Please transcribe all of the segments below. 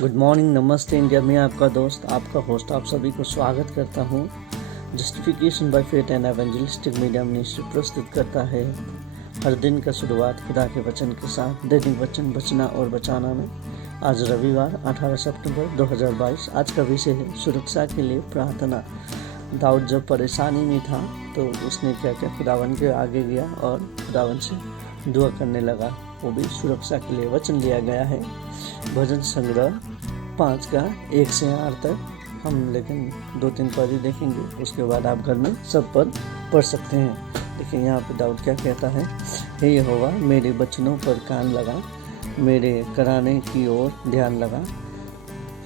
Good morning, नमस्ते India में आपका दोस्त, आपका होस्ट, आप सभी को स्वागत करता हूँ। Justification by faith and evangelistic media ministry प्रस्तुत करता है हर दिन का शुरुआत खुदा के वचन के साथ, दैनिक वचन बचना और बचाना में। आज रविवार 18 सितंबर 2022। आज का विषय है सुरक्षा के लिए प्रार्थना। दाऊद जब परेशानी में था तो उसने क्या किया, खुदावन के आगे गया और खुदावन से दुआ करने लगा, वो भी सुरक्षा के लिए। वचन लिया गया है भजन संग्रह 5 का 1 से 8 तक। हम लेकिन 2-3 पद ही देखेंगे, उसके बाद आप घर में सब पद पढ़ सकते हैं। देखिए यहाँ पे दाऊद क्या कहता है, हे यहोवा मेरे वचनों पर कान लगा, मेरे कराने की ओर ध्यान लगा।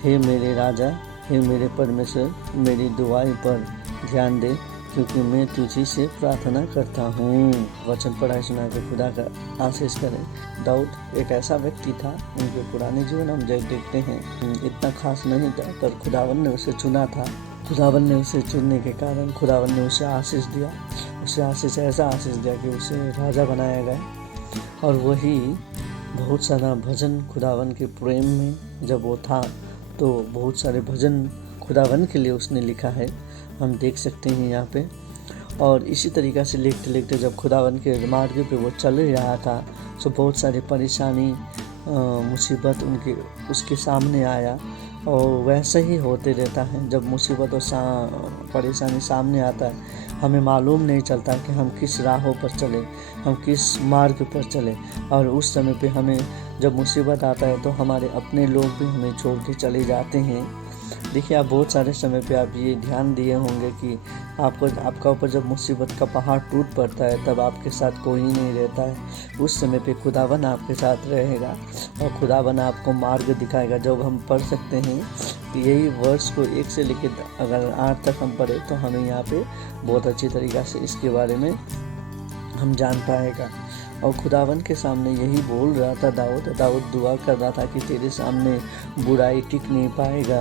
हे मेरे राजा, हे मेरे परमेश्वर, मेरी दुआई पर ध्यान दे, क्योंकि मैं तुझी से प्रार्थना करता हूँ। वचन पढ़ाई सुना के खुदा का आशीष करें। दाऊद एक ऐसा व्यक्ति था, उनके पुराने जीवन हम जब देखते हैं इतना खास नहीं था, पर खुदावन ने उसे चुना था। खुदावन ने उसे चुनने के कारण खुदावन ने उसे आशीष दिया। उसे ऐसा आशीष दिया कि उसे राजा बनाया गया। और वही बहुत सारा भजन खुदावन के प्रेम में जब वो था तो बहुत सारे भजन खुदावन के लिए उसने लिखा है, हम देख सकते हैं यहाँ पे। और इसी तरीक़ा से लिखते लिखते जब खुदावन के मार्ग पे वो चल ही रहा था तो बहुत सारी परेशानी मुसीबत उसके सामने आया। और वैसा ही होते रहता है, जब मुसीबत और परेशानी सामने आता है हमें मालूम नहीं चलता कि हम किस राहों पर चले, हम किस मार्ग पर चले। और उस समय पे हमें जब मुसीबत आता है तो हमारे अपने लोग भी हमें छोड़ के चले जाते हैं। देखिए, आप बहुत सारे समय पे आप ये ध्यान दिए होंगे कि आपका ऊपर जब मुसीबत का पहाड़ टूट पड़ता है तब आपके साथ कोई नहीं रहता है। उस समय पे खुदावन आपके साथ रहेगा और खुदावन आपको मार्ग दिखाएगा। जब हम पढ़ सकते हैं कि यही वर्ष को 1 से लेकर अगर 8 तक हम पढ़े तो हमें यहाँ पे बहुत अच्छी तरीक़ा से इसके बारे में हम जान पाएगा। और खुदावन के सामने यही बोल रहा था दाऊद दुआ कर रहा था कि तेरे सामने बुराई टिक नहीं पाएगा,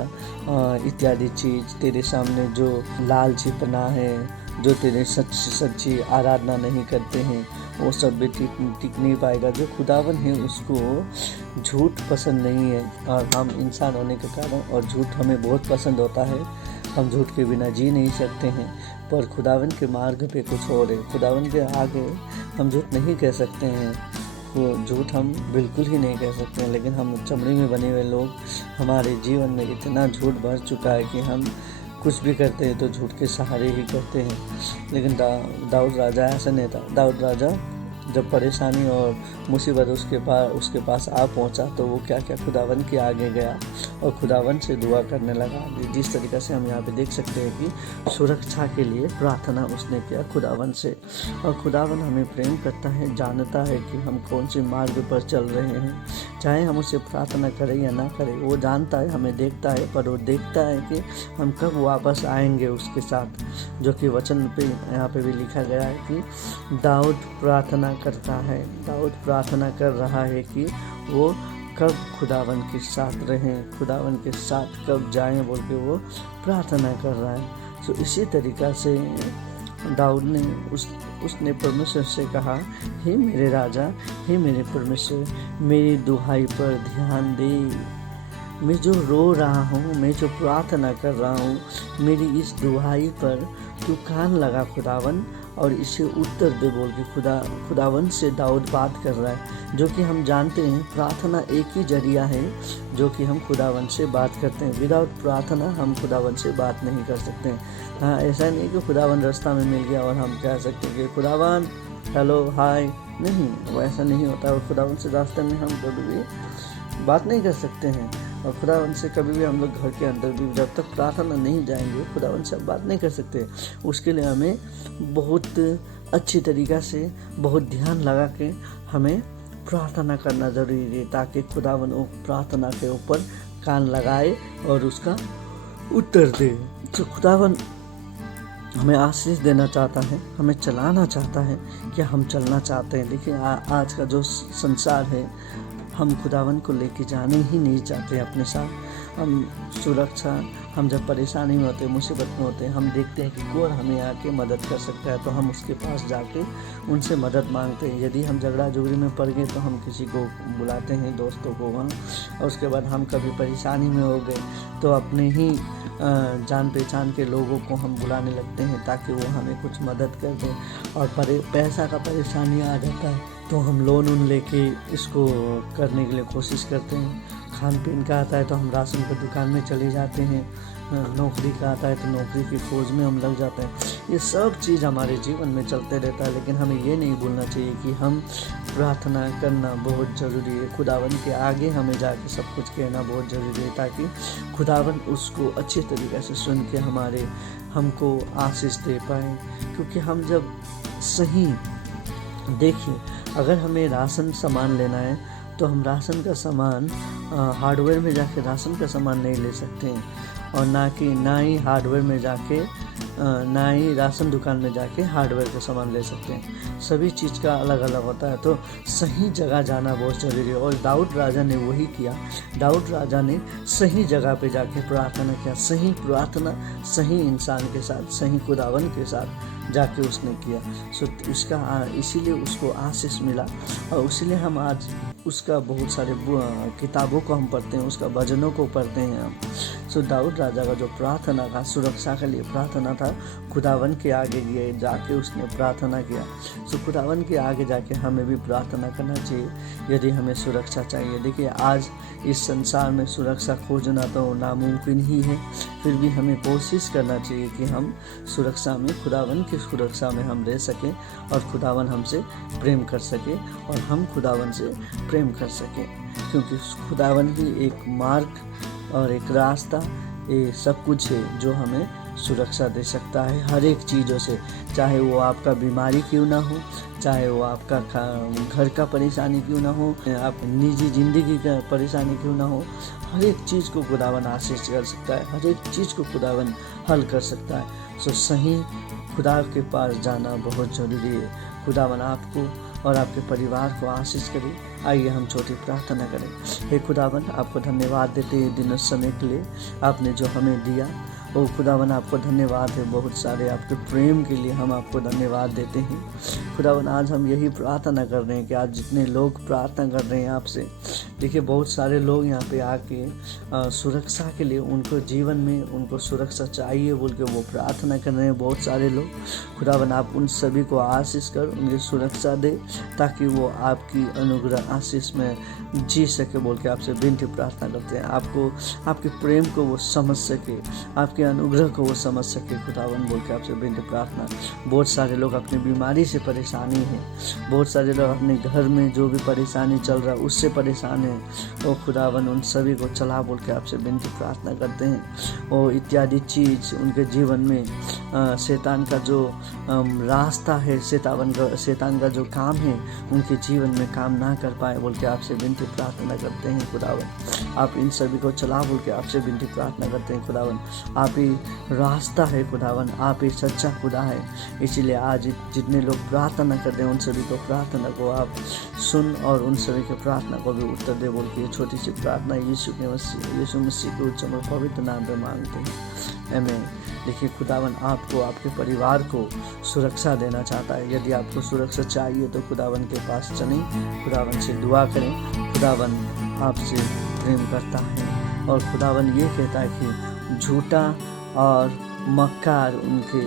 इत्यादि चीज़ तेरे सामने जो लालचीपना है, जो तेरे सच्ची आराधना नहीं करते हैं, वो सब भी टिक नहीं पाएगा। जो खुदावन है उसको झूठ पसंद नहीं है, और हम इंसान होने के कारण और झूठ हमें बहुत पसंद होता है। हम झूठ के बिना जी नहीं सकते हैं, पर खुदावन के मार्ग पे कुछ और है। खुदावन के आगे हम झूठ नहीं कह सकते हैं, वो झूठ हम बिल्कुल ही नहीं कह सकते हैं। लेकिन हम चमड़ी में बने हुए लोग, हमारे जीवन में इतना झूठ भर चुका है कि हम कुछ भी करते हैं तो झूठ के सहारे ही करते हैं। लेकिन दाऊद राजा ऐसा नहीं था। दाऊद राजा जब परेशानी और मुसीबत उसके पास आ पहुंचा तो वो क्या खुदावन के आगे गया और खुदावन से दुआ करने लगा। जिस तरीक़े से हम यहाँ पे देख सकते हैं कि सुरक्षा के लिए प्रार्थना उसने किया खुदावन से। और खुदावन हमें प्रेम करता है, जानता है कि हम कौन से मार्ग पर चल रहे हैं। चाहे हम उसे प्रार्थना करें या ना करें, वो जानता है, हमें देखता है, पर वो देखता है कि हम कब वापस आएंगे उसके साथ। जो कि वचन पे यहाँ पे भी लिखा गया है कि दाऊद प्रार्थना करता है, दाऊद प्रार्थना कर रहा है कि वो कब खुदावन के साथ रहें, खुदावन के साथ कब जाएं बोल के वो प्रार्थना कर रहा है। तो इसी तरीक़ा से दाऊद ने उसने परमेश्वर से कहा, हे मेरे राजा, हे मेरे परमेश्वर, मेरी दुहाई पर ध्यान दे। मैं जो रो रहा हूँ, मैं जो प्रार्थना कर रहा हूँ, मेरी इस दुहाई पर तू कान लगा खुदावन, और इसे उत्तर दे बोल के खुदावन से दाऊद बात कर रहा है। जो कि हम जानते हैं प्रार्थना एक ही जरिया है जो कि हम खुदावन से बात करते हैं। विदाउट प्रार्थना हम खुदावन से बात नहीं कर सकते हैं। हाँ, ऐसा नहीं कि खुदावन रास्ता में मिल गया और हम कह सकते हैं कि खुदावन हेलो हाय, नहीं, वो ऐसा नहीं होता। और खुदावन से रास्ते में हम कभी भी बात नहीं कर सकते हैं। और खुदावन से कभी भी हम लोग घर के अंदर भी जब तक प्रार्थना नहीं जाएंगे खुदावन से बात नहीं कर सकते। उसके लिए हमें बहुत अच्छी तरीक़ा से, बहुत ध्यान लगा के हमें प्रार्थना करना ज़रूरी है, ताकि खुदावन वो प्रार्थना के ऊपर कान लगाए और उसका उत्तर दे। तो खुदावन हमें आशीष देना चाहता है, हमें चलाना चाहता है कि हम चलना चाहते हैं। देखिए, आज का जो संसार है, हम खुदावन को लेके जाने ही नहीं चाहते अपने साथ। हम सुरक्षा, हम जब परेशानी में होते, मुसीबत में होते, हम देखते हैं कि कौन हमें आके मदद कर सकता है, तो हम उसके पास जाके उनसे मदद मांगते हैं। यदि हम झगड़ा झुगड़ी में पड़ गए तो हम किसी को बुलाते हैं, दोस्तों को वहाँ, और उसके बाद हम कभी परेशानी में हो गए तो अपने ही जान पहचान के लोगों को हम बुलाने लगते हैं ताकि वो हमें कुछ मदद कर दें। और पैसा का परेशानी आ जाता है तो हम लोन लेके इसको करने के लिए कोशिश करते हैं। खान पीन का आता है तो हम राशन की दुकान में चले जाते हैं। नौकरी का आता है तो नौकरी की खोज में हम लग जाते हैं। ये सब चीज़ हमारे जीवन में चलते रहता है, लेकिन हमें ये नहीं भूलना चाहिए कि हम प्रार्थना करना बहुत ज़रूरी है। खुदावन के आगे हमें जाके सब कुछ कहना बहुत ज़रूरी है ताकि खुदावन उसको अच्छे तरीके से सुन के हमको आशीष दे पाए। क्योंकि हम जब सही देखिए, अगर हमें राशन सामान लेना है तो हम राशन का सामान हार्डवेयर में जाके राशन का सामान नहीं ले सकते हैं, और ना ही हार्डवेयर में जाके ना ही राशन दुकान में जाके हार्डवेयर का सामान ले सकते हैं। सभी चीज़ का अलग अलग होता है, तो सही जगह जाना बहुत ज़रूरी है। और दाऊद राजा ने वही किया। दाऊद राजा ने सही जगह पे जाके प्रार्थना किया। सही प्रार्थना सही इंसान के साथ, सही खुदावन के साथ जाके उसने किया। इसीलिए उसको आशीष मिला, और इसीलिए हम आज उसका बहुत सारे किताबों को हम पढ़ते हैं, उसका भजनों को पढ़ते हैं हम। दाऊद राजा का जो प्रार्थना का सुरक्षा के लिए प्रार्थना था, खुदावन के आगे गए जाके उसने प्रार्थना किया। खुदावन के आगे जाके हमें भी प्रार्थना करना चाहिए यदि हमें सुरक्षा चाहिए। देखिए, आज इस संसार में सुरक्षा खोजना तो नामुमकिन ही है, फिर भी हमें कोशिश करना चाहिए कि हम सुरक्षा में, खुदावन की सुरक्षा में हम रह सकें, और खुदावन हमसे प्रेम कर सके और हम खुदावन से प्रेम कर सकें। क्योंकि खुदावन ही एक मार्ग और एक रास्ता, ये सब कुछ है जो हमें सुरक्षा दे सकता है हर एक चीज़ों से। चाहे वो आपका बीमारी क्यों ना हो, चाहे वो आपका घर का परेशानी क्यों ना हो, आप निजी ज़िंदगी का परेशानी क्यों ना हो, हर एक चीज़ को खुदावन आशीष कर सकता है, हर एक चीज़ को खुदावन हल कर सकता है। सही खुदा के पास जाना बहुत ज़रूरी है। खुदावन आपको और आपके परिवार को आशीष करे। आइए हम छोटी प्रार्थना करें। हे खुदावन, आपको धन्यवाद देते हैं दिन और समय के लिए आपने जो हमें दिया। ओ खुदावन, आपको धन्यवाद है, बहुत सारे आपके प्रेम के लिए हम आपको धन्यवाद देते हैं। खुदावन, आज हम यही प्रार्थना कर रहे हैं कि आज जितने लोग प्रार्थना कर रहे हैं आपसे, देखिए बहुत सारे लोग यहाँ पे आके सुरक्षा के लिए, उनको जीवन में उनको सुरक्षा चाहिए बोल के वो प्रार्थना कर रहे हैं बहुत सारे लोग। खुदावन, आप उन सभी को आशीष कर उनकी सुरक्षा दे ताकि वो आपकी अनुग्रह आशीष में जी सके बोल के आपसे विनती प्रार्थना करते हैं। आपको, आपके प्रेम को वो समझ सके, आपके अनुग्रह को वो समझ सके खुदावन बोल के आपसे विनती प्रार्थना। बहुत सारे लोग अपनी बीमारी से परेशानी है, बहुत सारे लोग अपने घर में जो भी परेशानी चल रहा है उससे परेशान है। ओ खुदावन, उन सभी को चला बोल के आपसे विनती प्रार्थना करते हैं। और इत्यादि चीज़ उनके जीवन में शैतान का जो रास्ता है, शैतान का जो काम है उनके जीवन में काम ना कर पाए बोल के आपसे विनती प्रार्थना करते हैं। खुदावन, आप इन सभी को चला बोल के आपसे विनती प्रार्थना करते हैं। खुदावन, आप ही रास्ता है, खुदावन आप ही सच्चा खुदा है। इसीलिए आज जितने लोग प्रार्थना करते हैं उन सभी को प्रार्थना को आप सुन और उन सभी के प्रार्थना को भी उत्तर दे बोल के छोटी सी प्रार्थना यीशु मसीह के उच्च और पवित्र नाम पे मांगते हैं, आमीन। देखिए खुदावन, आपको, आपके परिवार को सुरक्षा देना चाहता है। यदि आपको सुरक्षा चाहिए तो खुदावन के पास चलें, खुदावन से दुआ करें। खुदावन आपसे प्रेम करता है और खुदावन ये कहता है कि झूठा और मक्कार उनके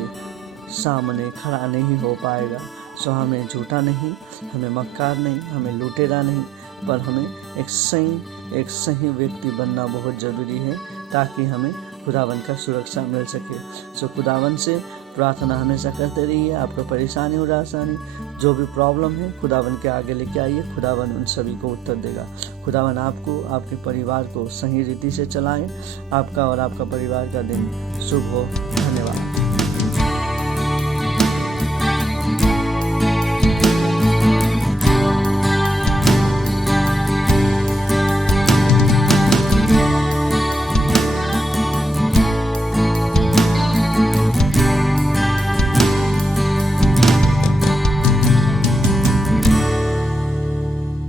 सामने खड़ा नहीं हो पाएगा। हमें झूठा नहीं, हमें मक्कार नहीं, हमें लुटेरा नहीं, पर हमें एक सही व्यक्ति बनना बहुत ज़रूरी है ताकि हमें खुदावन का सुरक्षा मिल सके। खुदावन से प्रार्थना हमेशा करते रहिए। आपको परेशानी और आसानी जो भी प्रॉब्लम है खुदावन के आगे लेके आइए, खुदावन उन सभी को उत्तर देगा। खुदावन आपको, आपके परिवार को सही रीति से चलाएं। आपका और आपका परिवार का दिन शुभ हो। धन्यवाद।